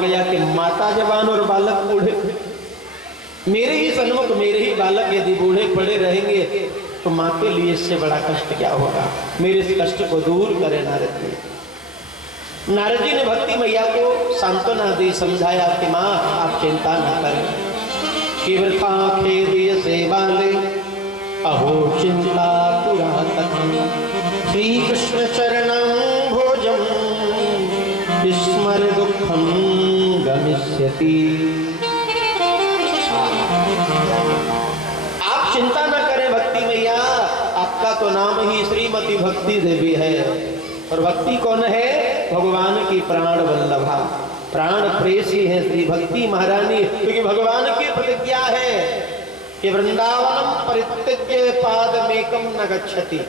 गया कि माता जवान और बालक बूढ़े, मेरे ही सन्मुख मेरे ही बालक यदि बूढ़े पड़े रहेंगे तो माँ के लिए इससे बड़ा कष्ट क्या होगा। मेरे इस कष्ट को दूर करे नारद जी। नारद जी ने भक्ति मैया को सांत्वना दी, समझाया कि माँ आप चिंता न करें, केवल खेदिय सेवा ले अहो चिंता पुरातन, श्री कृष्ण चरणं भोजम स्मर दुखम गमिष्यति। आप चिंता न करें भक्ति मैया, आपका तो नाम ही श्रीमती भक्ति देवी है। और भक्ति कौन है? भगवान की प्राण वल्लभा, प्राण प्रेसी है श्री भक्ति महारानी। क्योंकि भगवान की प्रतिज्ञा है कि वृंदावनम परित्यज्य पादमेकम न गच्छति।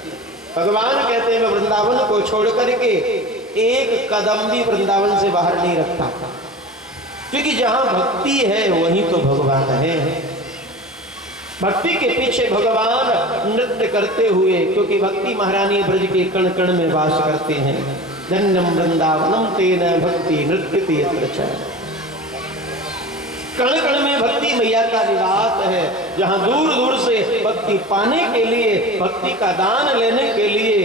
भगवान कहते हैं मैं वृंदावन को छोड़ करके एक कदम भी वृंदावन से बाहर नहीं रखता, क्योंकि जहां भक्ति है वहीं तो भगवान है। भक्ति के पीछे भगवान नृत्य करते हुए, क्योंकि भक्ति महारानी ब्रज के कण कण में वास करते हैं। धन्यम वृंदावनम तेन भक्ति नृत्यति यत्र च। कण कण में भक्ति मैया का निवास है, जहां दूर दूर से भक्ति पाने के लिए, भक्ति का दान लेने के लिए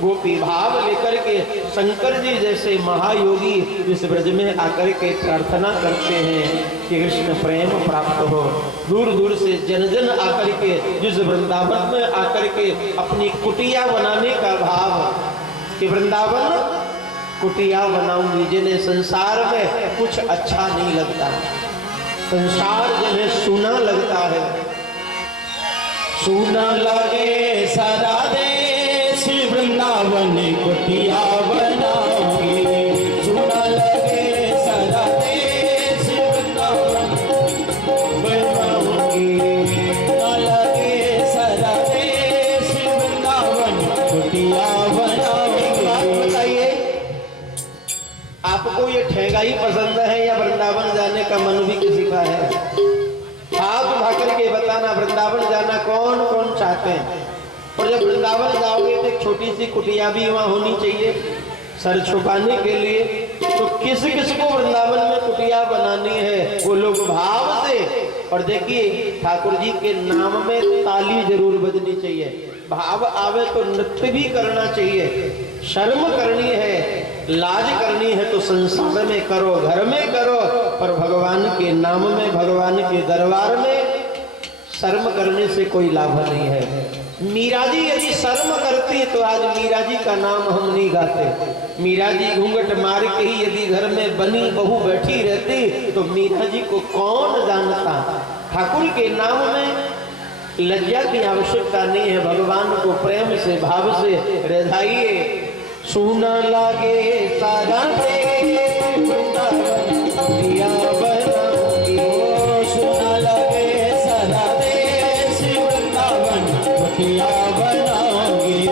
गोपी भाव लेकर के शंकर जी जैसे महायोगी इस ब्रज में आकर के प्रार्थना करते हैं कि कृष्ण प्रेम प्राप्त हो। दूर दूर से जन जन आकर के जिस वृंदावन में आकर के अपनी कुटिया बनाने का भाव कि वृंदावन कुटिया बनाऊंगी, जिन्हें संसार में कुछ अच्छा नहीं लगता, संसार जिन्हें सुना लगता है, सुना लगे सारा देश वृंदावन कुटिया बनाऊंगी, सुना लगे सारा देश वृंदावन बनाऊंगी, सुना लगे सारा देश वृंदावन कुटिया बनाऊंगी। आप बताइए, आपको ये ठेंगा ही पसंद है या वृंदावन जाने का मन भी किसी का है? हाथ उठा करके बताना, वृंदावन जाना कौन कौन चाहते हैं? और जब वृंदावन जाओगे तो एक छोटी सी कुटिया भी वहां होनी चाहिए सर छुपाने के लिए। तो किस किस को वृंदावन में कुटिया बनानी है वो लोग भाव से। और देखिए ठाकुर जी के नाम में ताली जरूर बजनी चाहिए, भाव आवे तो नृत्य भी करना चाहिए, शर्म करनी है, लाज करनी है तो संसार में करो, घर में करो, पर भगवान के नाम में, भगवान के दरबार में शर्म करने से कोई लाभ नहीं है। मीरा जी यदि शर्म करती तो आज मीरा जी का नाम हम नहीं गाते। मीरा जी घूंघट मार के ही यदि घर में बनी बहू बैठी रहती तो मीरा जी को कौन जानता। ठाकुर के नाम में लज्जा की आवश्यकता नहीं है, भगवान को प्रेम से भाव से रिझाइए। सुना लागे सारा वृंदावन कुटिया बनाऊंगी, सुना लगे सारा देश वृंदावन कुटिया बनाऊंगी।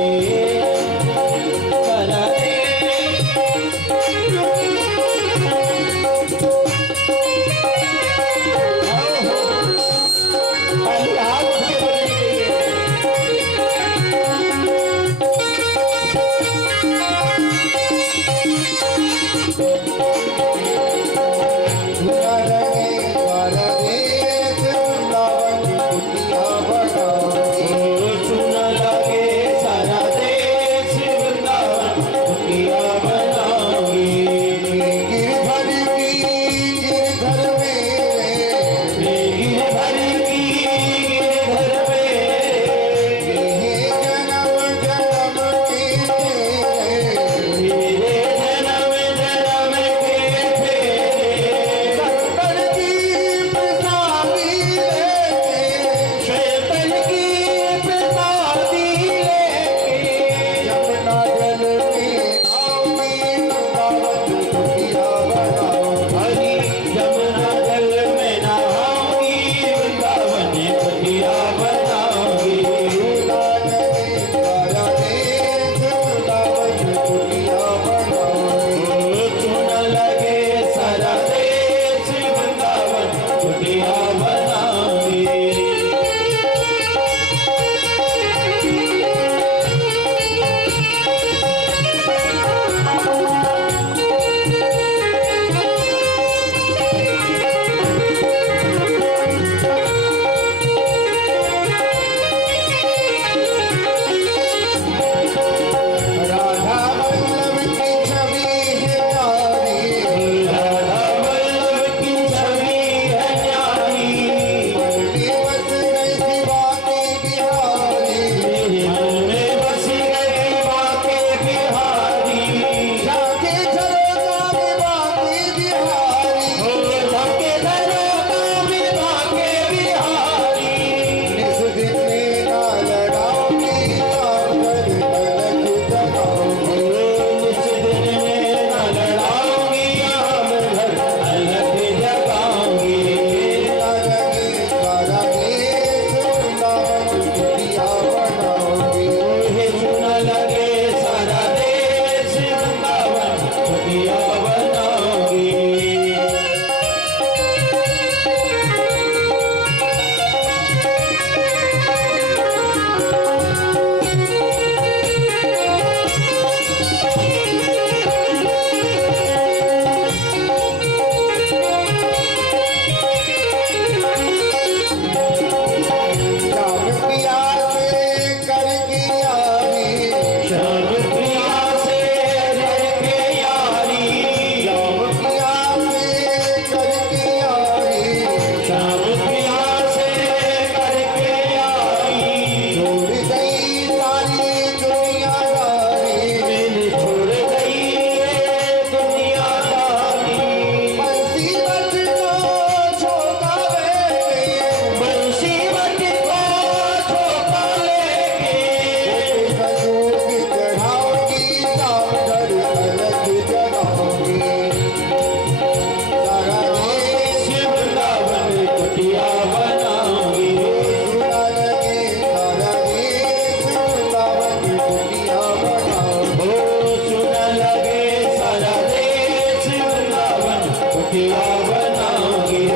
कुटिया बनाऊंगी।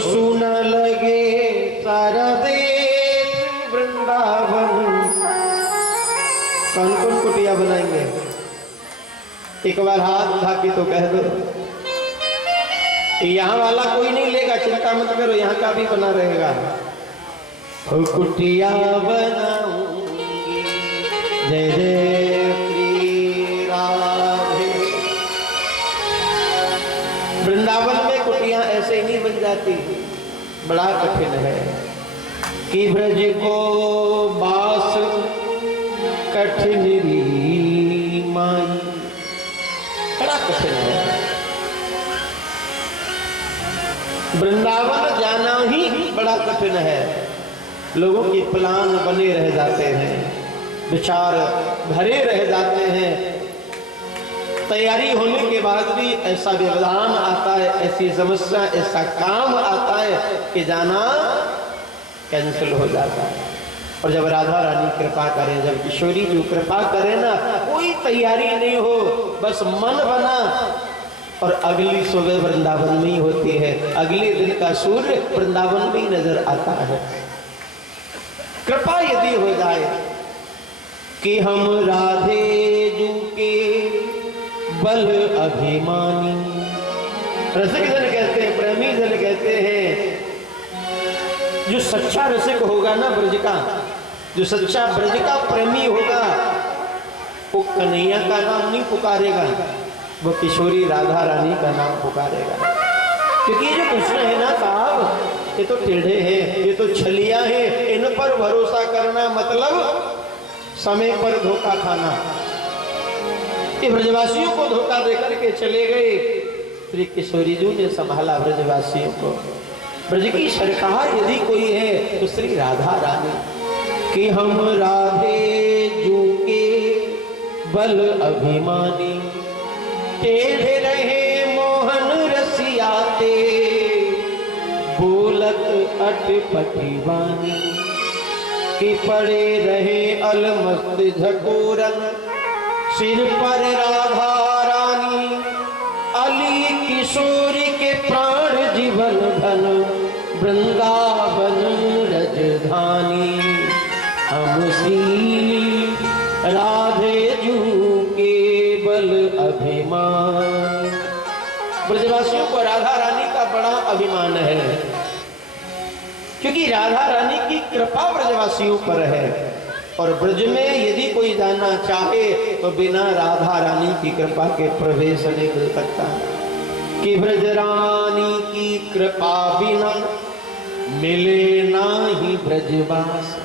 सुना लगे सारा देश वृंदावन। कौन कौन कुटिया बनाएंगे? एक बार हाथ उठा के तो कह दो। यहाँ वाला कोई नहीं लेगा, चिंता मत करो, यहाँ का भी बना रहेगा। कुटिया बनाऊंगी जय जय श्री राधे। वृंदावन में कुटिया ऐसे ही नहीं बन जाती, बड़ा कठिन है। कि ब्रज को बास कठिन माई, बड़ा कठिन है। वृंदावन जाना ही बड़ा कठिन है। लोगों के प्लान बने रह जाते हैं, विचार भरे रह जाते हैं। तैयारी होने के बाद भी ऐसा व्यवधान आता है, ऐसी समस्या, ऐसा काम आता है कि जाना कैंसिल हो जाता है। और जब राधा रानी कृपा करें, जब किशोरी जी कृपा करें ना, कोई तैयारी नहीं हो, बस मन बना और अगली सुबह वृंदावन में ही होती है। अगले दिन का सूर्य वृंदावन में ही नजर आता है। कृपा यदि हो जाए कि हम राधे जू के बल अभिमानी, रसिक जन कहते हैं, प्रेमी जन कहते हैं, जो सच्चा रसिक होगा ना ब्रज का, जो सच्चा ब्रज का प्रेमी होगा, वो कन्हैया का नाम नहीं पुकारेगा, वो किशोरी राधा रानी का नाम पुकारेगा। क्योंकि ये जो कृष्ण है ना साहब, ये तो टेढ़े हैं, ये तो छलिया है, इन पर भरोसा करना मतलब समय पर धोखा खाना। ये ब्रजवासियों को धोखा देकर के चले गए। श्री किशोरी जी ने संभाला ब्रजवासियों को। ब्रज की सरकार यदि कोई है तो श्री राधा रानी। कि हम राधे जू के बल अभिमानी, टेढ़े रहे मोहन रसियाते, बोलत अटपटी वाणी, कि पड़े रहे अलमस्त झकोरन, सिर पर राधा रानी, अली किशोरी के प्राण जीवन धन, वृंदावन रजधानी, हम श्री राधे जू के बल अभिमान। ब्रजवासियों को राधा रानी का बड़ा अभिमान है, क्योंकि राधा रानी की कृपा ब्रजवासियों पर है। और ब्रज में यदि कोई जाना चाहे तो बिना राधा रानी की कृपा के प्रवेश नहीं मिल सकता। कि ब्रज रानी की कृपा बिना मिले नाही ब्रजवास।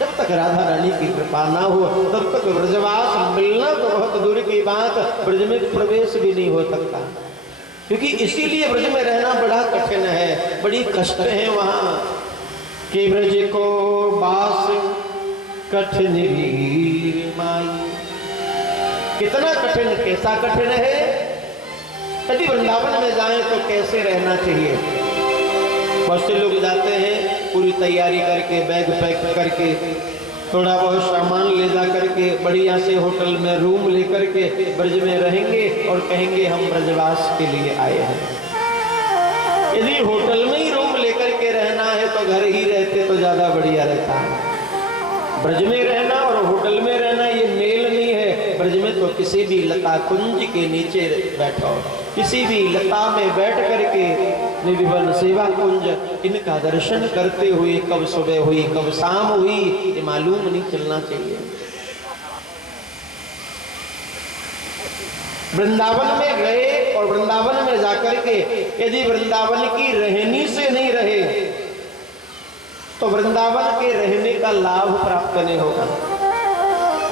जब तक राधा रानी की कृपा ना हो तब तक ब्रजवास मिलना तो बहुत दूर की बात, ब्रज में प्रवेश भी नहीं हो सकता। क्योंकि इसीलिए ब्रज में रहना बड़ा कठिन है, बड़ी कष्ट है वहां। कि ब्रज को बास कठिन माई, कितना कठिन, कैसा कठिन है। यदि वृंदावन में जाएं तो कैसे रहना चाहिए। बहुत से लोग जाते हैं पूरी तैयारी करके, बैग पैक करके, थोड़ा बहुत सामान ले जा करके बढ़िया से होटल में रूम लेकर के ब्रज में रहेंगे और कहेंगे हम ब्रजवास के लिए आए हैं। यदि होटल में ही रूम लेकर के रहना है तो घर ही रहते तो ज्यादा बढ़िया रहता है। ब्रज में रहना और होटल में रहना ये मेल तो किसी भी लता कुंज के नीचे बैठो, किसी भी लता में बैठ करके निधिवन सेवा कुंज इनका दर्शन करते हुए कब सुबह हुई कब शाम हुई ये मालूम नहीं चलना चाहिए। वृंदावन में गए और वृंदावन में जाकर के यदि वृंदावन की रहनी से नहीं रहे तो वृंदावन के रहने का लाभ प्राप्त नहीं होगा।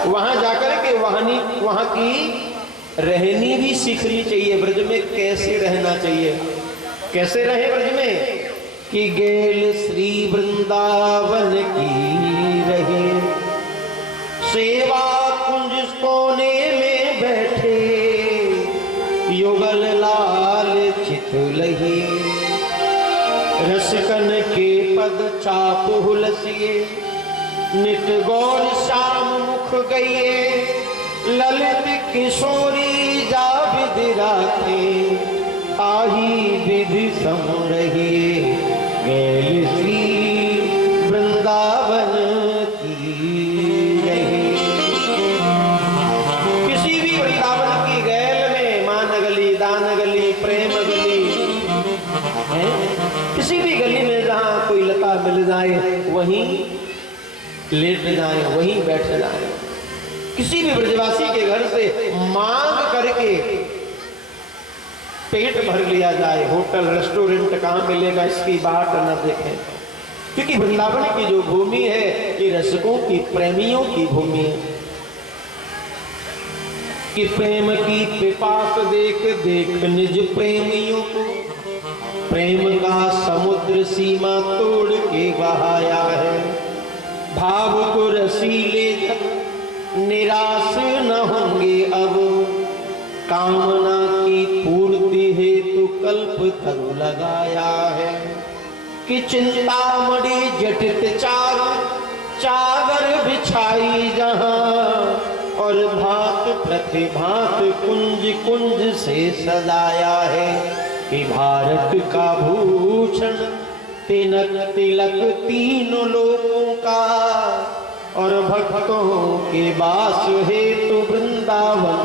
वहां जाकर के वहां की रहनी भी सीखनी चाहिए। ब्रज में कैसे रहना चाहिए, कैसे रहे ब्रज में कि गेल श्री वृंदावन की रहे, सेवा कुंज कोने में बैठे, युगल लाल चितुलही, रसकन के पद चाप हुलसिए, नित गौर श्याम मुख गइए, ललित किशोरी जा विधि राखे, आही विधि सम रहिए, गेल श्री वृंदावन की रहे। किसी भी वृंदावन की गैल में मान गली, दान गली, प्रेम गली है, किसी भी गली में जहां कोई लता मिल जाए वहीं लेट जाए, वहीं बैठ जाए। किसी भी ब्रजवासी के घर से मांग करके पेट भर लिया जाए, होटल रेस्टोरेंट कहां मिलेगा इसकी बात न देखें, क्योंकि वृंदावन की जो भूमि है ये रसिकों की, प्रेमियों की भूमि है कि प्रेम की पिपास देख देख निज प्रेमियों को, प्रेम का समुद्र सीमा तोड़ के बहाया है, भाव को रसीले निराश न होंगे अब, कामना की पूर्ति हेतु कल्प तरु लगाया है कि चिंतामणि जटित चादर बिछाई जहां, और भात प्रतिभात कुंज कुंज से सजाया है कि भारत का भूषण तिलक तिलक तीनों लोगों का, और भक्तों के वास हेतु वृंदावन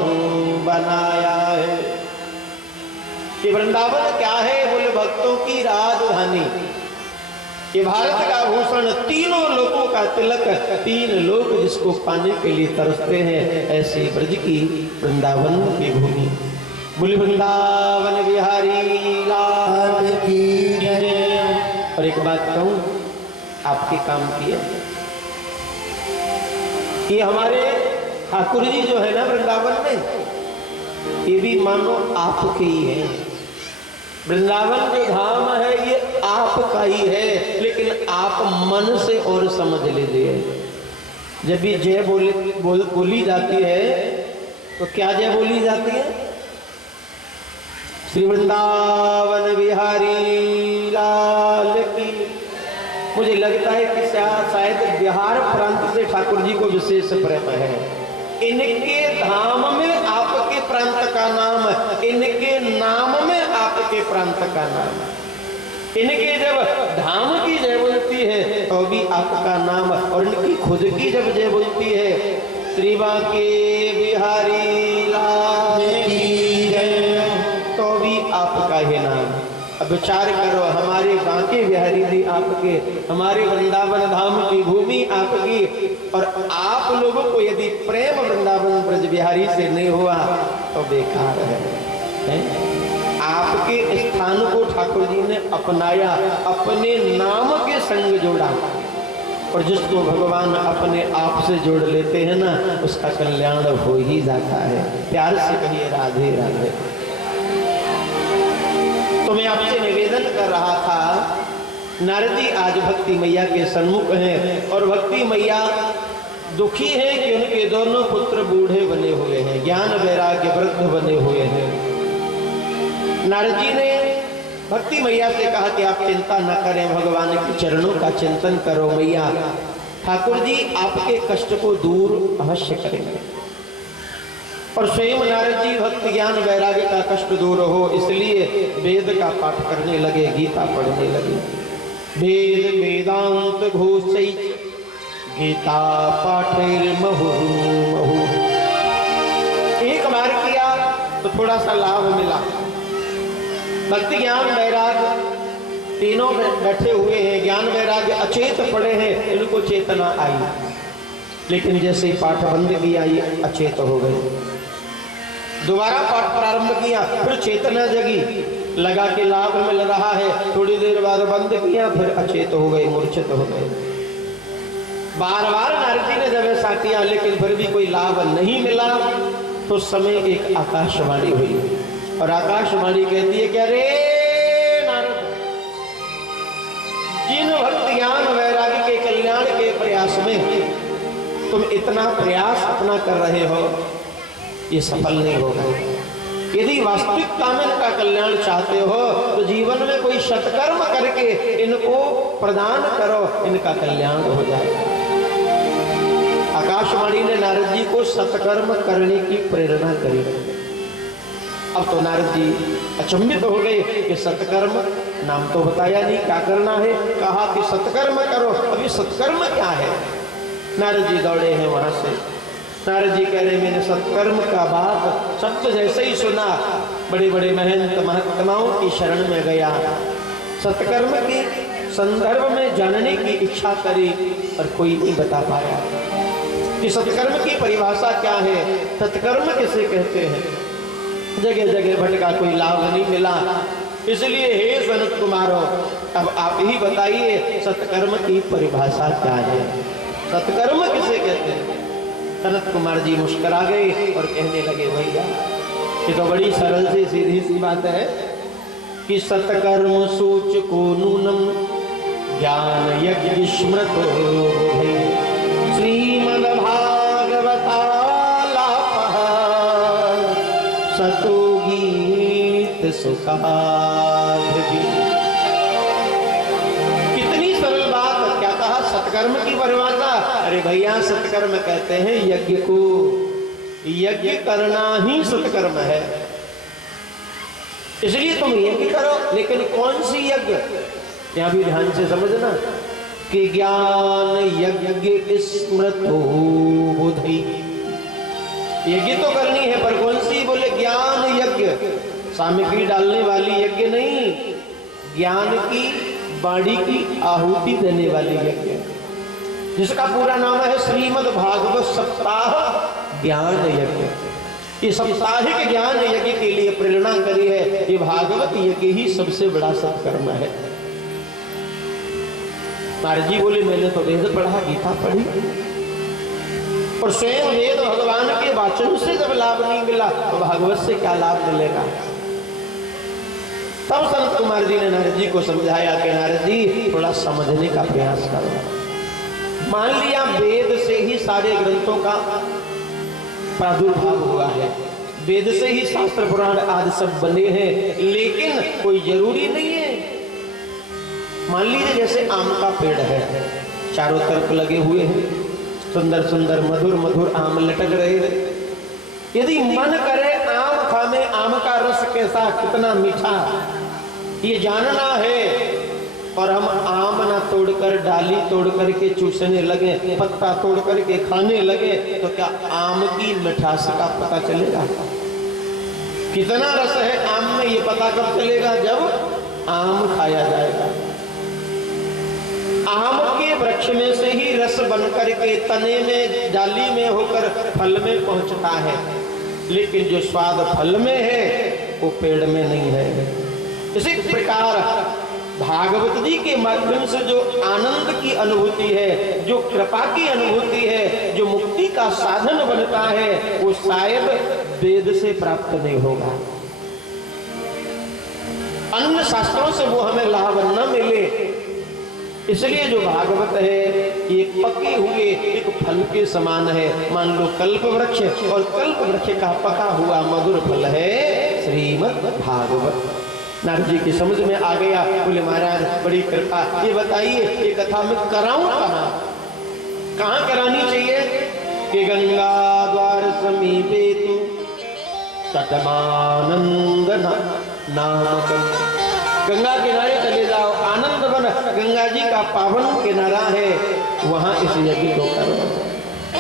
बनाया है। ये वृंदावन क्या है? बोले भक्तों की राजधानी, ये भारत का भूषण, तीनों लोगों का तिलक, तीन लोग जिसको पाने के लिए तरसते हैं, ऐसी ब्रज की वृंदावन की भूमि। बोले वृंदावन बिहारी लाल की जय। और एक बात कहूं, आपके काम किए ये हमारे ठाकुर जी जो है ना वृंदावन में, ये भी मानो आपके ही है। वृंदावन जो धाम है ये आपका ही है, लेकिन आप मन से और समझ लीजिए। जब भी जय बोली जाती है तो क्या जय बोली जाती है? श्री वृंदावन बिहारी लाल की। मुझे लगता है कि शायद बिहार प्रांत से ठाकुर जी को विशेष प्रेम है। इनके धाम में आपके प्रांत का नाम, इनके नाम में आपके प्रांत का नाम। इनके जब धाम की जय बोलती है तो भी आपका नाम, और इनकी खुद की जब जय बोलती है श्री बांके बिहारी लाल की जय, तो भी आपका ही नाम। अब विचार करो, हमारे बांके बिहारी जी आपके, हमारे वृंदावन धाम की भूमि आपकी, और आप लोगों को यदि प्रेम वृंदावन ब्रज बिहारी से नहीं हुआ तो बेकार है। आपके स्थान को ठाकुर जी ने अपनाया, अपने नाम के संग जोड़ा, और जिसको भगवान अपने आप से जोड़ लेते हैं ना, उसका कल्याण हो ही जाता है। प्यार से कहिए राधे राधे। तो मैं आपसे निवेदन कर रहा था, नारद जी आज भक्ति मैया के सन्मुख हैं, और भक्ति मैया दुखी है कि उनके दोनों पुत्र बूढ़े बने हुए हैं, ज्ञान वैराग्य वृद्ध बने हुए हैं। नारद जी ने भक्ति मैया से कहा कि आप चिंता न करें, भगवान के चरणों का चिंतन करो मैया, ठाकुर जी आपके कष्ट को दूर अवश्य करेंगे। और स्वयं नारद जी भक्ति ज्ञान वैराग्य का कष्ट दूर हो, इसलिए वेद का पाठ करने लगे, गीता पढ़ने लगे। वेद वेदांत घोषै गीता पाठेर महु महु। थोड़ा सा लाभ मिला। भक्ति ज्ञान वैराग्य तीनों बैठे हुए हैं, ज्ञान वैराग्य अचेत पड़े हैं, इनको चेतना आई, लेकिन जैसे ही पाठ बंद किया ये अचेत हो गए। दोबारा पाठ प्रारंभ किया, फिर चेतना जगी, लगा कि लाभ मिल रहा है, थोड़ी देर बाद बंद किया, फिर अचेत हो गए, मूर्छित हो गए। बार बार नारद जी ने जब ऐसा किया, लेकिन फिर भी कोई लाभ नहीं मिला। तो समय एक आकाशवाणी हुई, और आकाशवाणी कहती है कि अरे नारद, जिन भक्त ज्ञान वैराग्य के कल्याण के प्रयास में तुम इतना प्रयास अपना कर रहे हो, ये सफल नहीं होगा। यदि वास्तविकता में इनका कल्याण चाहते हो तो जीवन में कोई सत्कर्म करके इनको प्रदान करो, इनका कल्याण हो जाएगा। आकाशवाणी ने नारद जी को सत्कर्म करने की प्रेरणा करी। अब तो नारद जी अचंभित हो गए कि सत्कर्म, नाम तो बताया नहीं क्या करना है, कहा कि सत्कर्म करो। अभी सत्कर्म क्या है? नारद जी दौड़े हैं वहां से। नारद जी कह रहे मैंने सत्कर्म का बात शब्द जैसे ही सुना, बड़े बड़े महंत महात्माओं की शरण में गया, सत्कर्म के संदर्भ में जानने की इच्छा करी, और कोई नहीं बता पाया कि सत्कर्म की परिभाषा क्या है, सत्कर्म किसे कहते हैं। जगह जगह भटका, कोई लाभ नहीं मिला। इसलिए हे सनत कुमारों, अब आप ही बताइए सत्कर्म की परिभाषा क्या है, सत्कर्म किसे कहते हैं। सनत कुमार जी मुस्कुरा गए और कहने लगे भैया ये तो बड़ी सरल सी सीधी सी बात है कि सत्कर्म सोच को नूनम ज्ञान यज्ञ स्मृत श्रीमद् भागवतालापः सतो गीत सुखाधि। कितनी सरल बात, क्या कहा सत्कर्म की परिभाषा। अरे भैया सत्कर्म कहते हैं यज्ञ को, यज्ञ करना ही सत्कर्म है। इसलिए तुम यज्ञ करो, लेकिन कौन सी यज्ञ, यहां भी ध्यान से समझना कि ज्ञान यज्ञ स्मृतो बुद्धि। यज्ञ तो करनी है, पर कौन सी? बोले ज्ञान यज्ञ, सामग्री डालने वाली यज्ञ नहीं, ज्ञान की बाड़ी की आहुति देने वाली यज्ञ, जिसका पूरा नाम है श्रीमद् भागवत सप्ताह ज्ञान यज्ञ। ये साप्ताहिक ज्ञान यज्ञ के लिए प्रेरणा करी है। ये भागवत यज्ञ ही सबसे बड़ा सत्कर्म है। नारद जी बोले मैंने तो वेद पढ़ा, गीता पढ़ी, और स्वयं वेद भगवान के वाचन से जब लाभ नहीं मिला तो भागवत से क्या लाभ मिलेगा। तब संत कुमार जी ने नारद जी को समझाया कि नारद जी थोड़ा समझने का प्रयास करो। मान लिया वेद से ही सारे ग्रंथों का प्रादुर्भाव हुआ है, वेद से ही शास्त्र पुराण आदि सब बने हैं, लेकिन कोई जरूरी नहीं है। मान लीजिए जैसे आम का पेड़ है, चारों तरफ लगे हुए हैं, सुंदर सुंदर मधुर मधुर आम लटक रहे हैं। यदि मन करे आम खाने, आम का रस कैसा, कितना मीठा, ये जानना है, और हम आम ना तोड़कर डाली तोड़ करके चूसने लगे, पत्ता तोड़ करके खाने लगे, तो क्या आम की मिठास का पता चलेगा? कितना रस है आम में ये पता कब चलेगा? जब आम खाया जाएगा। आम के वृक्ष में से ही रस बनकर के तने में, डाली में होकर फल में पहुंचता है, लेकिन जो स्वाद फल में है वो पेड़ में नहीं है। इसी प्रकार भागवत जी के माध्यम से जो आनंद की अनुभूति है, जो कृपा की अनुभूति है, जो मुक्ति का साधन बनता है, वो शायद वेद से प्राप्त नहीं होगा। अन्य शास्त्रों से वो हमें लाभ न मिले। इसलिए जो भागवत है ये पके हुए एक फल के समान है। मान लो कल्प वृक्ष, और कल्प वृक्ष का पका हुआ मधुर फल है श्रीमद् भागवत। नारद जी की समझ में आ गया। बोले महाराज बड़ी कृपा, ये बताइए ये कथा मैं कराऊं कहाँ करानी चाहिए? कि गंगा द्वार समीपे तु तटमानंद नामकं, गंगा किनारे चले जाओ, आनंद वन गंगा जी का पावन किनारा है, वहां इस यज्ञ को करो।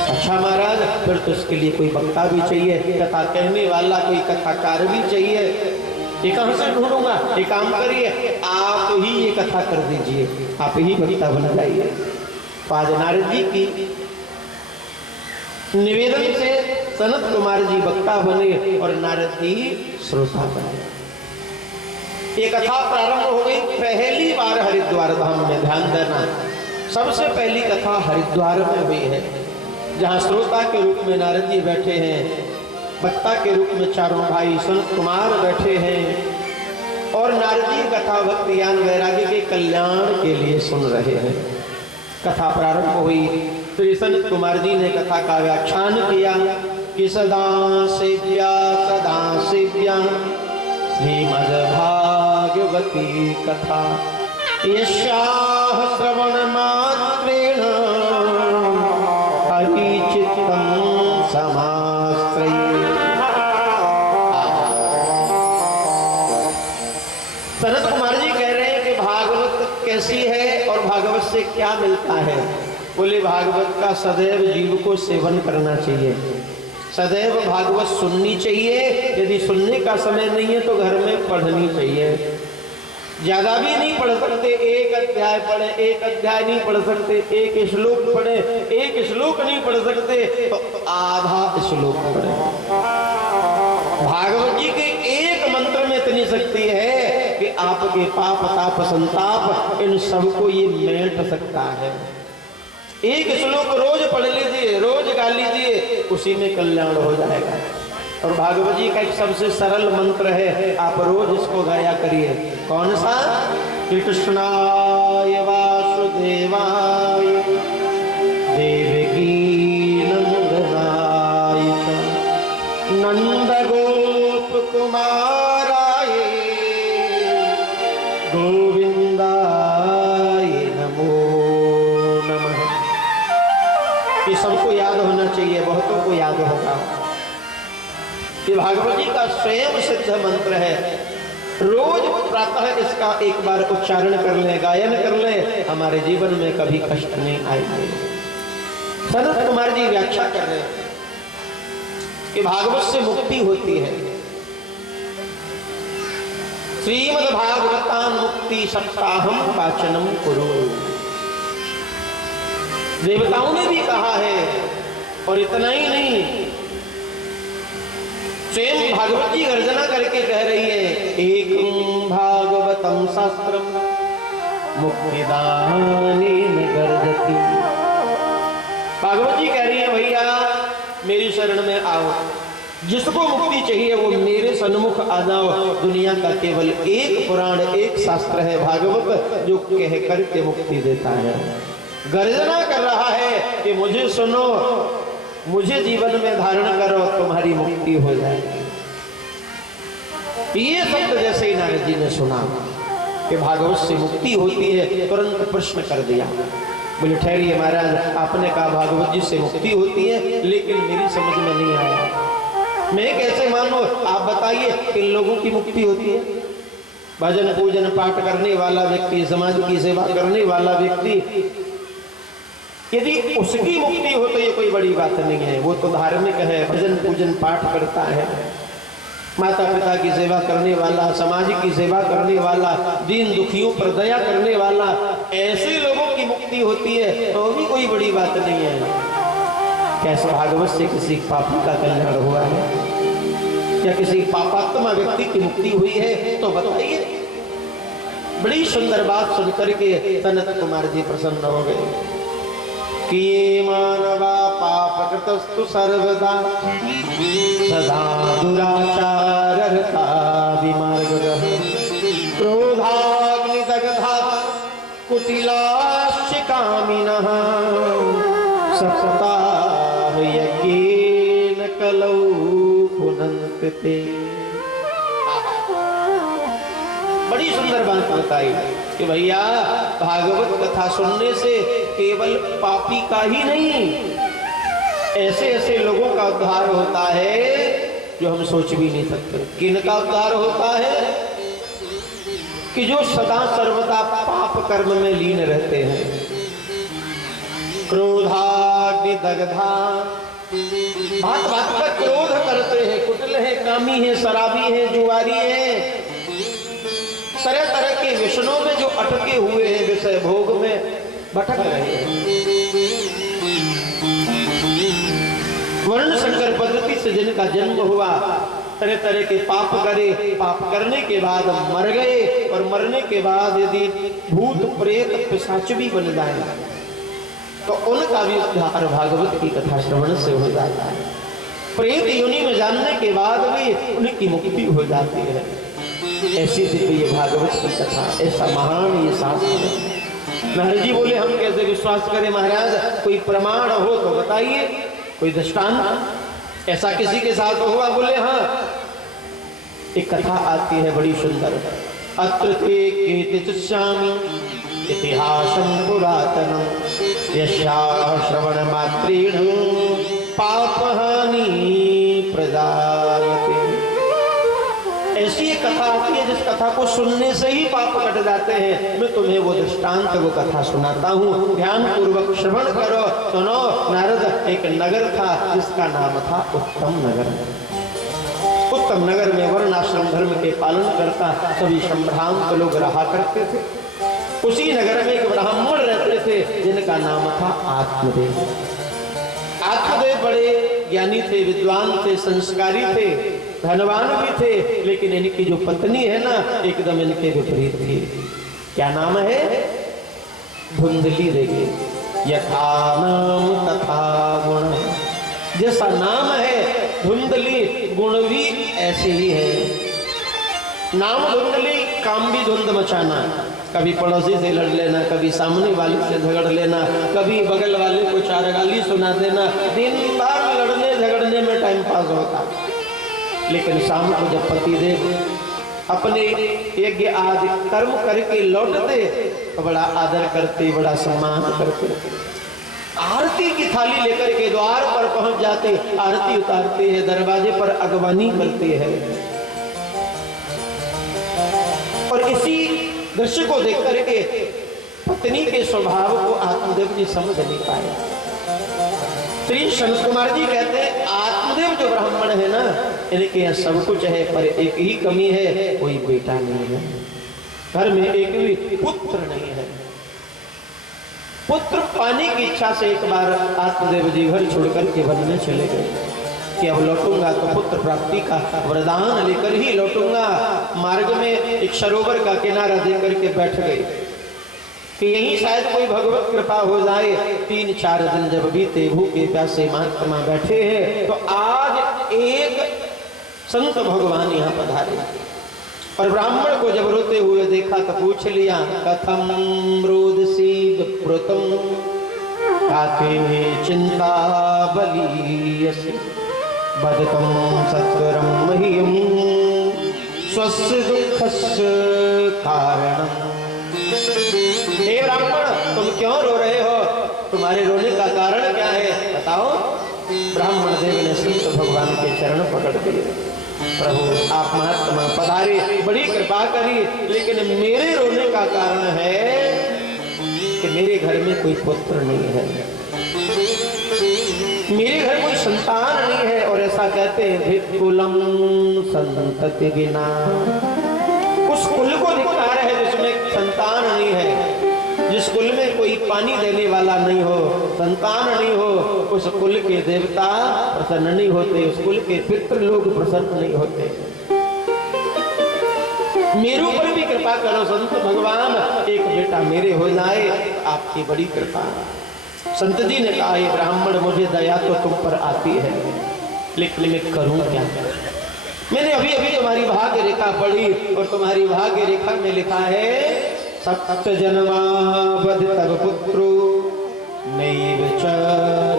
अच्छा महाराज, फिर तो इसके लिए कोई वक्ता भी चाहिए, कथा कहने वाला कोई कथाकार भी चाहिए। ये कहाँ से ढूंढूंगा? एक काम करिए, आप ही ये कथा कर दीजिए, आप ही वक्ता बन जाइए। तो आज नारद जी की निवेदन से सनत कुमार जी वक्ता बने और नारद जी श्रोता बने। ये कथा प्रारंभ हो गई पहली बार हरिद्वार धाम में। ध्यान देना, सबसे पहली कथा हरिद्वार में हुई है, जहाँ श्रोता के रूप में नारद जी बैठे हैं, वक्ता के रूप में चारों भाई सनत कुमार बैठे हैं और नारद जी कथा भक्ति ज्ञान वैराग्य के कल्याण के लिए सुन रहे हैं। कथा प्रारंभ हुई, फिर सनत कुमार जी ने कथा का व्याख्यान किया कि सदा सेव्या श्रीमद्भागवती कथा यस्याः श्रवण मात्रेण हरिचित्तं समाश्रयेत्। सनत कुमार जी कह रहे हैं कि भागवत कैसी है और भागवत से क्या मिलता है। बोले भागवत का सदैव जीव को सेवन करना चाहिए, सदैव भागवत सुननी चाहिए। यदि सुनने का समय नहीं है तो घर में पढ़नी चाहिए। ज्यादा भी नहीं पढ़ सकते, एक अध्याय पढ़े, एक अध्याय नहीं पढ़ सकते, एक श्लोक पढ़े, एक श्लोक नहीं पढ़ सकते तो आधा श्लोक पढ़े। भागवत जी के एक मंत्र में इतनी शक्ति है कि आपके पाप ताप संताप इन सबको ये मेट सकता है। एक श्लोक रोज पढ़ लीजिए, रोज गा लीजिए, उसी में कल्याण हो जाएगा। और भागवत जी का एक सबसे सरल मंत्र है, आप रोज इसको गाया करिए। कौन सा? कृष्णाय वासुदेवाय देवकी नंदनाय नंद गोप कुमाराय गोविंदाय नमो नमः। ये सबको याद होना चाहिए, बहुतों को याद होगा। ये भागवत जी का स्वयं सिद्ध मंत्र है। रोज प्रातः इसका एक बार उच्चारण कर ले, गायन कर ले, हमारे जीवन में कभी कष्ट नहीं आएंगे। सनत कुमार जी व्याख्या कर रहे हैं कि भागवत से मुक्ति होती है। श्रीमद् भागवतान मुक्ति सप्ताहम वाचनम कुरु। देवताओं ने भी कहा है, और इतना ही नहीं, स्वयं भागवत जी गर्जना करके कह रही है, एकं भागवतम शास्त्रम मुक्तिदानेन गर्जति। भागवत जी कह रही है, भैया मेरी शरण में आओ, जिसको मुक्ति चाहिए वो मेरे सन्मुख आ जाओ। दुनिया का केवल एक पुराण, एक शास्त्र है भागवत, जो कह करके मुक्ति देता है। गर्जना कर रहा है कि मुझे सुनो, मुझे जीवन में धारण करो, तुम्हारी मुक्ति हो जाएगी। ये शब्द जैसे ही नारद जी ने सुना कि भागवत से मुक्ति होती है, तुरंत प्रश्न कर दिया। बोले ठहरिए महाराज, आपने कहा भागवत जी से मुक्ति होती है, लेकिन मेरी समझ में नहीं आया, मैं कैसे मानूं? आप बताइए, किन लोगों की मुक्ति होती है? भजन पूजन पाठ करने वाला व्यक्ति, समाज की सेवा करने वाला व्यक्ति, यदि उसकी मुक्ति हो तो ये कोई बड़ी बात नहीं है, वो तो धार्मिक है, भजन पूजन पाठ करता है, माता पिता की सेवा करने वाला, समाज की सेवा करने वाला, दीन दुखियों पर दया करने वाला, ऐसे लोगों की मुक्ति होती है तो भी कोई बड़ी बात नहीं है। कैसे भागवत से किसी पापी का कल्याण हुआ है या किसी पापात्मा व्यक्ति की मुक्ति हुई है तो बताइए। बड़ी सुंदर बात सुनकर के सनत कुमार जी प्रसन्न हो गए कि ये मानवा पापकृतस्तु सर्वदा सदा दुराचाररता विमार्गः क्रोधाग्निदग्धा कुटिलाश्च कामिनः सप्ताह यज्ञेन कलौ पुनन्ति ते। बड़ी सुंदर बात बताई कि भैया भागवत कथा सुनने से केवल पापी का ही नहीं, ऐसे ऐसे लोगों का उद्धार होता है जो हम सोच भी नहीं सकते। किन का उद्धार होता है? कि जो सदा सर्वदा पाप कर्म में लीन रहते हैं। क्रोधाग्नि दग्धा। बात बात पर क्रोध करते हैं, कुटिल है, कामी है, शराबी है, जुआरी है, तरह तरह के व्यसनों में जो अटके हुए हैं, विषय भोग में भटक रहे हैं। वर्ण संकर पद्धति से जिनका जन्म हुआ, तरह तरह के पाप करे, पाप करने के बाद मर गए, और मरने के बाद यदि भूत प्रेत पिशाच भी बन जाए तो उनका भी उद्धार भागवत की कथा श्रवण से हो जाता है। प्रेत योनि में जानने के बाद भी उनकी मुक्ति हो जाती है। ऐसी दिव्य भागवत की कथा, ऐसा महान ये शास्त्र है। नारद जी बोले हम कैसे विश्वास करें महाराज, कोई प्रमाण हो तो बताइए, कोई दृष्टांत ऐसा किसी के साथ हुआ? बोले हाँ, एक कथा आती है बड़ी सुंदर। अत्र ते केचित् श्यामी इतिहासं पुरातनं यस्या श्रवण मात्रेण पापहानि प्रजायते। ऐसी एक कथा आती है जिस कथा को सुनने से ही पाप कट जाते हैं। मैं तुम्हें वो दृष्टांत, वो कथा सुनाता हूँ, ध्यान पूर्वक श्रवण करो। सुनो नारद, एक नगर था जिसका नाम था उत्तम नगर। उत्तम नगर में वर्णाश्रम धर्म के पालन करता सभी संभ्रांत लोग रहा करते थे। उसी नगर में एक ब्राह्मण रहते थे जिनका नाम था आत्मदेव। आत्मदेव बड़े ज्ञानी थे, विद्वान थे, संस्कारी थे, धनवान भी थे, लेकिन इनकी जो पत्नी है ना, एकदम इनके विपरीत थी। क्या नाम है? धुंधली देवी। यथा नाम तथा गुण, जैसा नाम है धुंधली, गुण भी ऐसे ही है। नाम धुंधली, काम भी धुंध मचाना, कभी पड़ोसी से लड़ लेना, कभी सामने वाले से झगड़ लेना, कभी बगल वाले को चार गाली सुना देना। दिन भर लड़ने झगड़ने में टाइम पास होता। लेकिन शाम को जब पतिदेव अपने यज्ञ आदि कर्म करके लौटते तो बड़ा आदर करते, बड़ा सम्मान करते, आरती की थाली लेकर के द्वार पर पहुंच जाते, आरती उतारते हैं, दरवाजे पर अगवानी करते हैं। और इसी दृश्य को देख करके पत्नी के स्वभाव को आत्मदेव जी समझ नहीं पाए। श्री संत कुमार जी कहते हैं आत्मदेव जो ब्राह्मण है ना, इनके यहाँ सब कुछ है, पर एक ही कमी है, कोई बेटा नहीं है। घर में एक भी पुत्र नहीं है। पुत्र पाने की इच्छा से एक बार आत्मदेव जी घर छोड़कर के वन में चले गए कि अब लौटूंगा तो पुत्र प्राप्ति का वरदान लेकर ही लौटूंगा। मार्ग में एक सरोवर का किनारा देकर के बैठ गए कि यहीं शायद कोई भगवत कृपा हो जाए। 3-4 दिन जब बीते, भूखे प्यासे महात्मा बैठे हैं, तो आज एक संत भगवान यहाँ पधारे और ब्राह्मण को जब रोते हुए देखा तो पूछ लिया, कथम रोदसी विप्रुतम काके चिंता बलीयसि बदतम सत्वरम मह्यम स्वस्य दुःखस्य कारणम। हे ब्राह्मण, तुम क्यों रो रहे हो? तुम्हारे रोने का कारण क्या है, बताओ। ब्राह्मण देव ने संत भगवान के चरण पकड़ दिए। प्रभु आप महात्मा पधारे, बड़ी कृपा करी, लेकिन मेरे रोने का कारण है कि मेरे घर में कोई पुत्र नहीं है, मेरे घर कोई संतान नहीं है। और ऐसा कहते हैं कुलम संतति बिना, उस कुल को धिक्कार है जिसमें संतान नहीं है, जिस कुल में कोई पानी देने वाला नहीं हो, संतान नहीं हो, उस कुल के देवता प्रसन्न नहीं होते, उस कुल के पितृ लोग प्रसन्न नहीं होते। मेरे ऊपर भी कृपा करो संत भगवान, एक बेटा मेरे हो जाए, आपकी बड़ी कृपा। संत जी ने कहा, ये ब्राह्मण मुझे दया तो तुम पर आती है, लेकिन मैं करूं क्या? मैंने अभी अभी तुम्हारी भाग्य रेखा पढ़ी और तुम्हारी भाग्य रेखा में लिखा है सप्त जन्मावध तव पुत्रो नैव च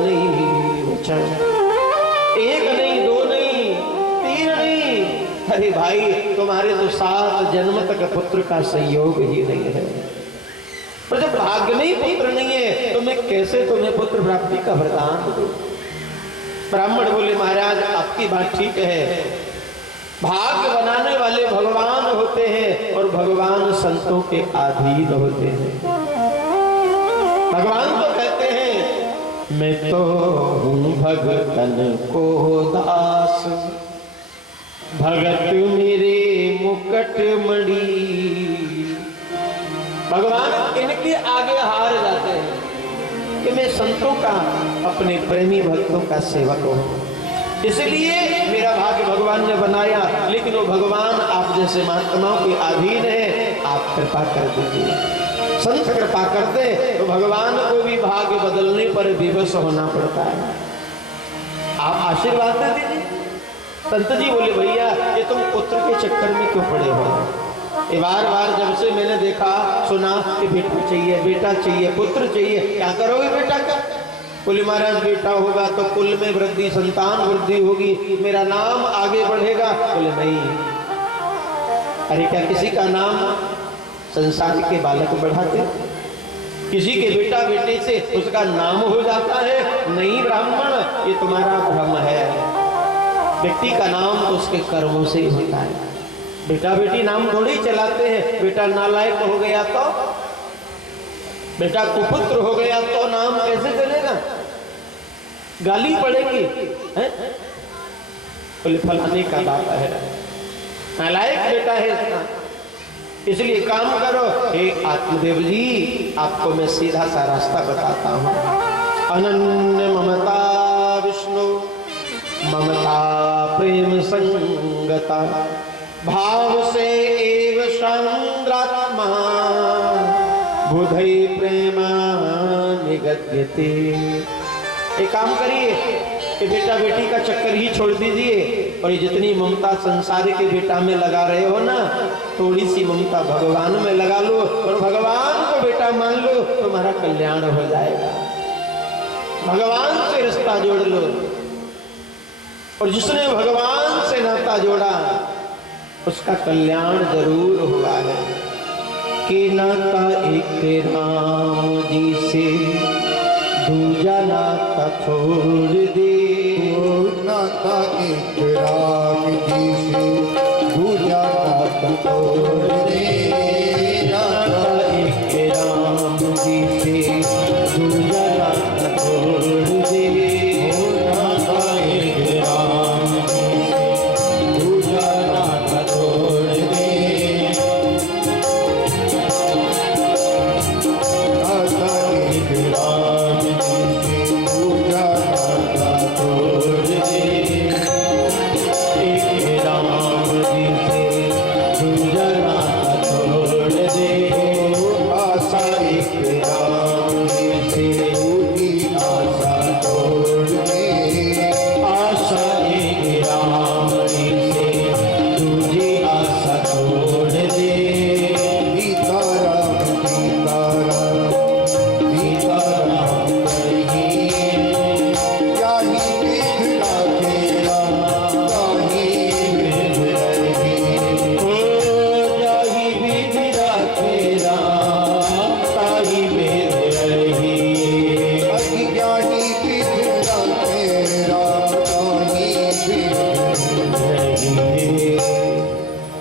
नैव च। एक नहीं, दो नहीं, 3 नहीं। अरे भाई, तुम्हारे तो 7 जन्म तक पुत्र का संयोग ही नहीं है। पर जब भाग्य में ही पुत्र नहीं है तो मैं कैसे तुम्हें पुत्र प्राप्ति का वरदान दूं? ब्राह्मण बोले, महाराज आपकी बात ठीक है, भाग्य बनाने वाले भगवान होते हैं और भगवान संतों के अधीन होते हैं। भगवान तो कहते हैं मैं तो हूँ भगतन को दास, भगत मेरे मुकुट मणि। भगवान इनके आगे हार जाते हैं कि मैं संतों का, अपने प्रेमी भक्तों का सेवक हूँ, इसलिए मेरा भाग्य भगवान ने बनाया। लेकिन वो भगवान आप जैसे महात्माओं के अधीन है, आप कृपा कर दीजिए। संत कृपा करते तो भगवान को भी भाग्य बदलने पर विवश होना पड़ता है। आप आशीर्वाद दे दीजिए। संत जी बोले भैया ये तुम पुत्र के चक्कर में क्यों पड़े हो? ये बार बार जब से मैंने देखा सुना कि बेटा चाहिए, बेटा चाहिए, पुत्र चाहिए, क्या करोगे बेटा का? बोले महाराज बेटा होगा तो कुल में वृद्धि, संतान वृद्धि होगी, मेरा नाम आगे बढ़ेगा। बोले नहीं। अरे क्या किसी का नाम संसार के बालक बढ़ाते? किसी के बेटा बेटे से उसका नाम हो जाता है? नहीं ब्राह्मण, ये तुम्हारा भ्रम है। व्यक्ति का नाम तो उसके कर्मों से ही होता है। बेटा बेटी नाम थोड़ी चलाते हैं। बेटा नालायक हो गया तो, बेटा कुपुत्र हो गया तो नाम कैसे चलेगा? गाली पड़ेगी। बोले फलाने का बाप है, नालायक बेटा है इसका। इसलिए काम करो। हे आत्मदेव जी, आपको मैं सीधा सा रास्ता बताता हूँ। अनन्य ममता विष्णु, ममता प्रेम संगता, भाव से एव सांद्रात्मा, बुधई प्रेमा निगद्यते। एक काम करिए कि बेटा बेटी का चक्कर ही छोड़ दीजिए, और ये जितनी ममता संसार के बेटा में लगा रहे हो ना, थोड़ी सी ममता भगवान में लगा लो और भगवान को बेटा मान लो, तुम्हारा कल्याण हो जाएगा। भगवान से रिश्ता जोड़ लो, और जिसने भगवान से नाता जोड़ा उसका कल्याण जरूर हुआ है। कि नाता एक राम जी से, दूजा नाता छोड़ दे। नाता एक राम जी से, दूजा नाता छोड़ दे। नाता एक राम जी से, दूजा नाता छोड़ दे। नाता एक राम जी से, दूजा नाता छोड़ दे। नाता एक राम जी से, दूजा नाता छोड़ दे। एक राम जी से दूजा नाता छोड़ दे। आशा एक राम जी से, दूजी आशा छोड़ दे। आशा एक राम जी से दूजी आशा छोड़ दे। सीताराम सीताराम सीताराम कही, जाहि विध राखेला, ताहि विध रही। ओ जाहि विधि राखे राम, ताहि विधि रही। अहि जाहि विध राखेला, ताहि विध रही।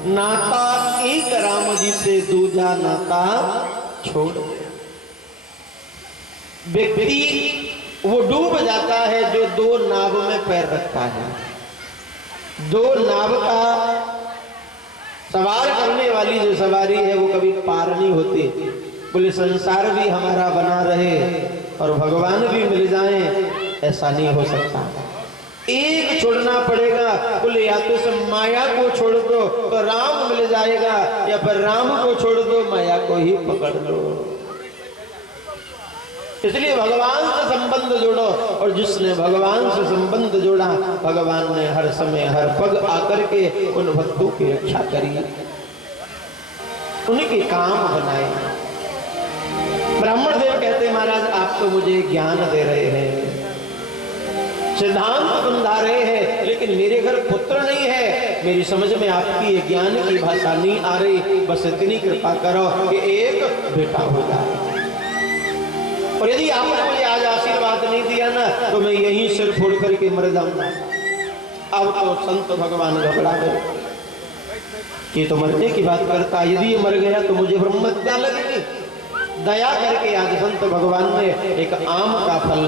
नाता एक राम जी से दूजा नाता छोड़ दे। व्यक्ति वो डूब जाता है जो दो नाव में पैर रखता है। दो नाव का सवार करने वाली जो सवारी है वो कभी पार नहीं होती। बोले संसार भी हमारा बना रहे और भगवान भी मिल जाए, ऐसा नहीं हो सकता। एक छोड़ना पड़ेगा। बोले या तो सब माया को छोड़ दो तो राम मिल जाएगा, या फिर राम को छोड़ दो माया को ही पकड़ लो। इसलिए भगवान से संबंध जोड़ो, और जिसने भगवान से संबंध जोड़ा भगवान ने हर समय हर पग आकर के उन भक्तों की रक्षा करी, उनके काम बनाए। ब्राह्मण देव कहते महाराज आप तो मुझे ज्ञान दे रहे हैं, सिद्धांत बंधा रहे हैं, लेकिन मेरे घर पुत्र नहीं है। मेरी समझ में आपकी ये ज्ञान की भाषा नहीं आ रही। बस इतनी कृपा करो कि एक बेटा हो जाए, और यदि आपने मुझे आज आशीर्वाद नहीं दिया ना तो मैं यहीं सिर फोड़ करके मर जाऊंगा। अब तो संत भगवान घबरा गए, ये तो मरने की बात करता, यदि ये मर गया तो मुझे ब्रह्मत्या क्या लगेगी। दया करके आज संत भगवान ने एक आम का फल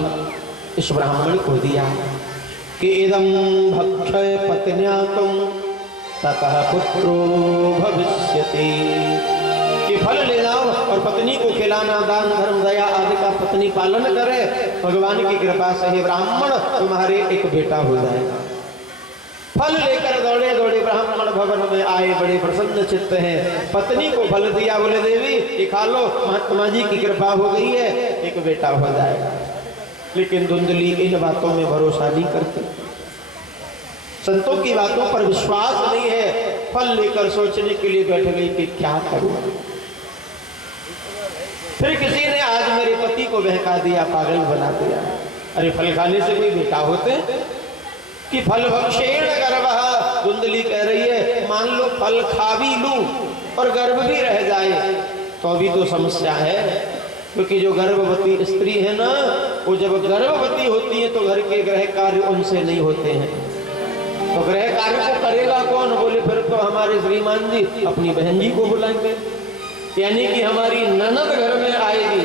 इस ब्राह्मण को दिया कि इदं भक्षय पत्न्याकुं ततः पुत्रो भविष्यति, कि फल ले जाओ और पत्नी को खिलाना, दान धर्म दया आदि का पत्नी पालन करे, भगवान की कृपा से हे ब्राह्मण तुम्हारे एक बेटा हो जाएगा। फल लेकर दौड़े दौड़े ब्राह्मण भवन में आए, बड़े प्रसन्न चित्त हैं। पत्नी को फल दिया, बोले देवी ये खा लो, महात्मा जी की कृपा हो गई है, एक बेटा हो जाएगा। लेकिन धुंधली इन बातों में भरोसा नहीं करती, संतों की बातों पर विश्वास नहीं है। फल लेकर सोचने के लिए बैठ गई कि क्या करूं। फिर किसी ने आज मेरे पति को बहका दिया, पागल बना दिया। अरे फल खाने से कोई बेटा होते कि फल भक्षेण गर्भः। धुंधली कह रही है मान लो फल खा भी लूं और गर्भ भी रह जाए तो अभी तो समस्या है, क्योंकि जो गर्भवती स्त्री है ना, वो जब गर्भवती होती है तो घर के गृह कार्य उनसे नहीं होते हैं, तो गृह कार्य को करेगा कौन। बोले फिर तो हमारे श्रीमान जी अपनी बहन जी को बुलाएंगे, यानी कि हमारी ननद घर में आएगी,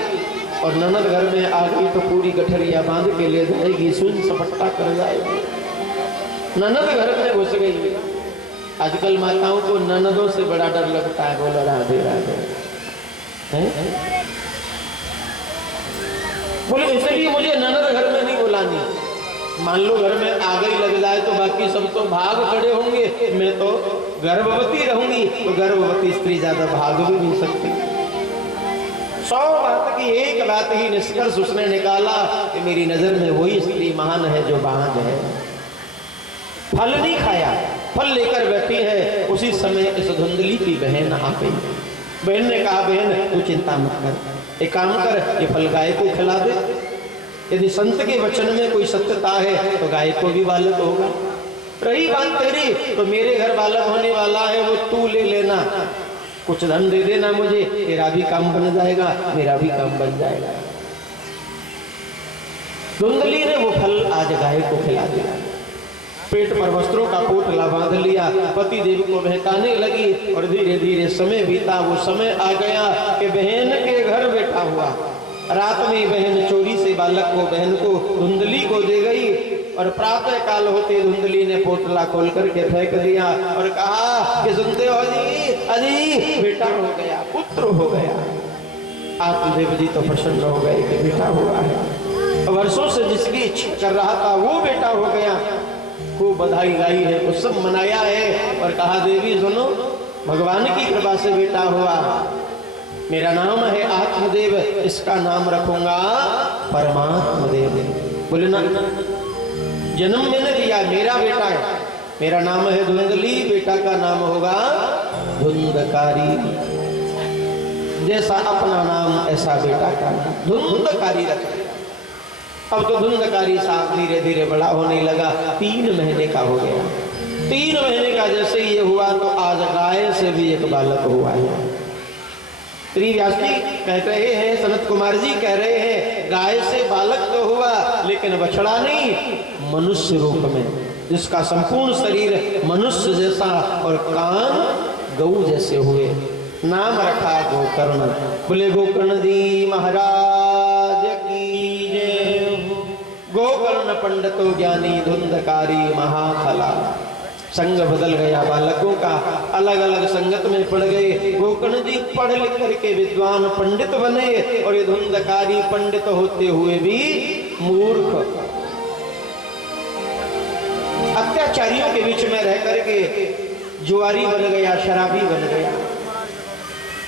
और ननद घर में आ गई तो पूरी गठरिया बांध के ले जाएगी, सुन सपट्टा कर जाएगी। ननद घर में घुस गई। आजकल माताओं को ननदों से बड़ा डर लगता है। बोलो राधे राधे हैं? बोले इसलिए मुझे ननद घर में नहीं बुलानी। मान लो घर में आ गई लग जाए तो बाकी सब तो भाग खड़े होंगे, मैं तो गर्भवती रहूंगी, तो गर्भवती स्त्री ज्यादा भाग भी नहीं सकती। 100 बात की एक बात ही निष्कर्ष उसने निकाला कि मेरी नजर में वही स्त्री महान है जो बांझ है। फल नहीं खाया, फल लेकर बैठी है। उसी समय इस धुंधली की बहन आ गई। बहन ने कहा बहन तू चिंता मत कर, एक काम कर ये फल गाय को खिला दे। यदि संत के वचन में कोई सत्यता है तो गाय को भी बालक होगा। रही बात तेरी तो मेरे घर बालक होने वाला है, वो तू ले लेना, कुछ धन दे देना मुझे, तेरा भी काम बन जाएगा, मेरा भी काम बन जाएगा। धुंधली ने वो फल आज गाय को खिला दिया। पेट पर वस्त्रों का पोटला बांध लिया, पति देव को बहकाने लगी और धीरे धीरे समय बीता। वो समय आ गया कि बहन के घर बैठा हुआ। रात में बहन चोरी से बालक को बहन को धुंधली को दे गई, और प्रातः काल होते धुंधली ने पोटला खोल करके फेंक दिया और कहा कि सुनते हो जी, अजी बेटा हो गया, पुत्र हो गया। आत्मदेव जी तो प्रसन्न हो गए कि बेटा हुआ है। वर्षों से जिसकी इच्छा कर रहा था वो बेटा हो गया। खूब बधाई गाई है, उत्सव मनाया है और कहा देवी सुनो, भगवान की कृपा से बेटा हुआ, मेरा नाम है आत्मदेव, इसका नाम रखूंगा परमात्मदेव। बोले ना जन्म मैंने दिया, मेरा बेटा है, मेरा नाम है धुंधली, बेटा का नाम होगा धुंधकारी। जैसा अपना नाम ऐसा बेटा का नाम धुंधकारी रख दिया। अब तो धुंधकारी साहब धीरे धीरे बड़ा होने लगा। 3 महीने का हो गया। 3 महीने का जैसे ये हुआ तो आज गाय से भी एक बालक हुआ है। श्री व्यास जी कह रहे हैं, सनत कुमार जी कह रहे हैं, गाय से बालक तो हुआ लेकिन बछड़ा नहीं, मनुष्य रूप में, जिसका संपूर्ण शरीर मनुष्य जैसा और कान गऊ जैसे हुए। नाम रखा गोकर्ण। बोले गोकर्ण जी महाराज की जय। गोकर्ण पंडितो ज्ञानी धुंधकारी महाफला। संग बदल गया बालकों का, अलग अलग संगत में पड़ गए। गोकर्ण जी पढ़ लिख करके विद्वान पंडित बने और ये धुंधकारी पंडित होते हुए भी मूर्ख, अत्याचारियों के बीच में रह करके जुआरी बन गया, शराबी बन गया।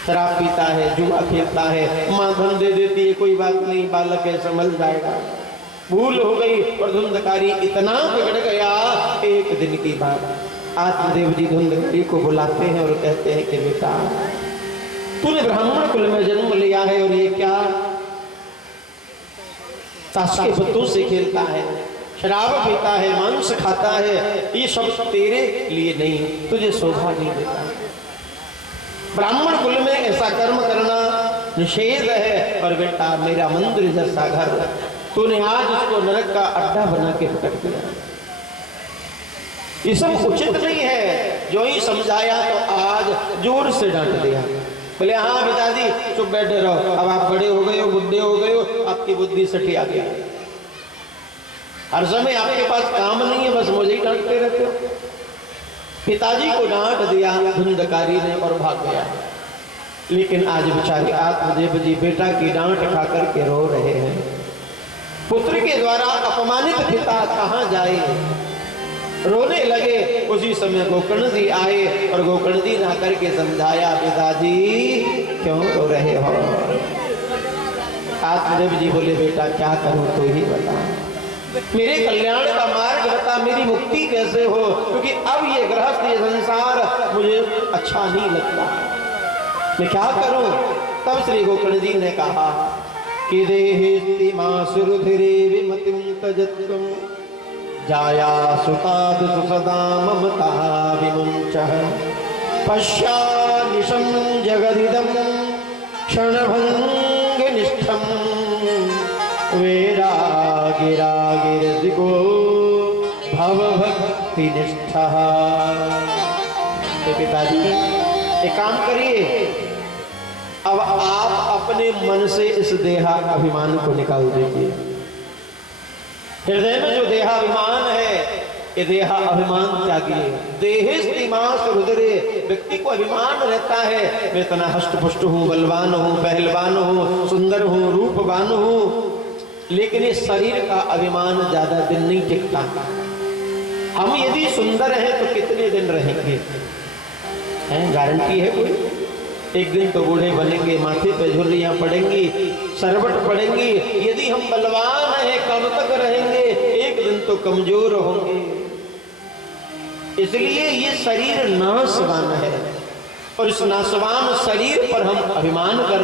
शराब पीता है, जुआ खेलता है, माँ धन दे देती है, कोई बात नहीं, बालक है संभल जाएगा। भूल हो गई और धुंधकारी इतना बिगड़ गया। एक दिन की बात, आत्मदेव जी धुंधकारी को बुलाते हैं और कहते हैं कि बेटा तूने ब्राह्मण कुल में जन्म लिया है और ये क्या सास के पुत्रों से खेलता है, शराब पीता है, मांस खाता है, ये सब तेरे लिए नहीं, तुझे शोभा नहीं देता। ब्राह्मण कुल में ऐसा कर्म करना निषेध है। और बेटा मेरा मंदिर जैसा घर तूने आज उसको नरक का अड्डा बना के पटक दिया, ये सब उचित नहीं है। जो ही समझाया तो आज जोर से डांट दिया। बोले हाँ पिताजी चुप बैठे रहो, अब आप बड़े हो गए हो, बुढ़े हो गए हो, आपकी बुद्धि सठी आ गई। हर समय आपके पास काम नहीं है, बस मुझे ही डांटते रहते हो। पिताजी को डांट दिया धुंधकारी ने और भाग गया। लेकिन आज बेचारे आत्मदेव जी बेटा की डांट खा करके रो रहे हैं। पुत्र के द्वारा अपमानित पिता कहां जाए, रोने लगे। उसी समय गोकर्ण जी आए और गोकर्ण जी ने आकर के समझाया, पिताजी क्यों रो रहे हो? आत्मदेव जी बोले, बेटा क्या करूं तू ही बता, मेरे कल्याण का मार्ग बता, मेरी मुक्ति कैसे हो, क्योंकि अब ये गृहस्थ ये संसार मुझे अच्छा नहीं लगता, मैं क्या करूं? तब श्री गोकर्ण जी ने कहा कि देहि मासुरुधिरे विमतिं तजत्वं जाया सुताद सुसदा ममता विमुञ्चः पश्यानिशं जगदिदं क्षणभङ्गनिष्ठं वैरागिरागिरदिगो भवभक्तिनिष्ठः। पिताजी एक काम करिए, अब आप अपने मन से इस देहा अभिमान को निकाल दीजिए। हृदय में जो देहाभिमान है, ये देहा अभिमान त्यागिए। देहिस्तिमास रुदरे, व्यक्ति को अभिमान रहता है मैं इतना हष्टपुष्ट हूँ, बलवान हूँ, पहलवान हूँ, सुंदर हूँ, रूपवान हूँ, लेकिन इस शरीर का अभिमान ज्यादा दिन नहीं टिकता। हम यदि सुंदर हैं तो कितने दिन रहेंगे? गारंटी है कोई? एक दिन तो बूढ़े बनेंगे, माथे पे झुर्रियां पड़ेंगी, सरवट पड़ेंगी। यदि हम बलवान हैं कब तक रहेंगे? एक दिन तो कमजोर होंगे। इसलिए ये शरीर नाशवान है और इस नाशवान शरीर पर हम अभिमान कर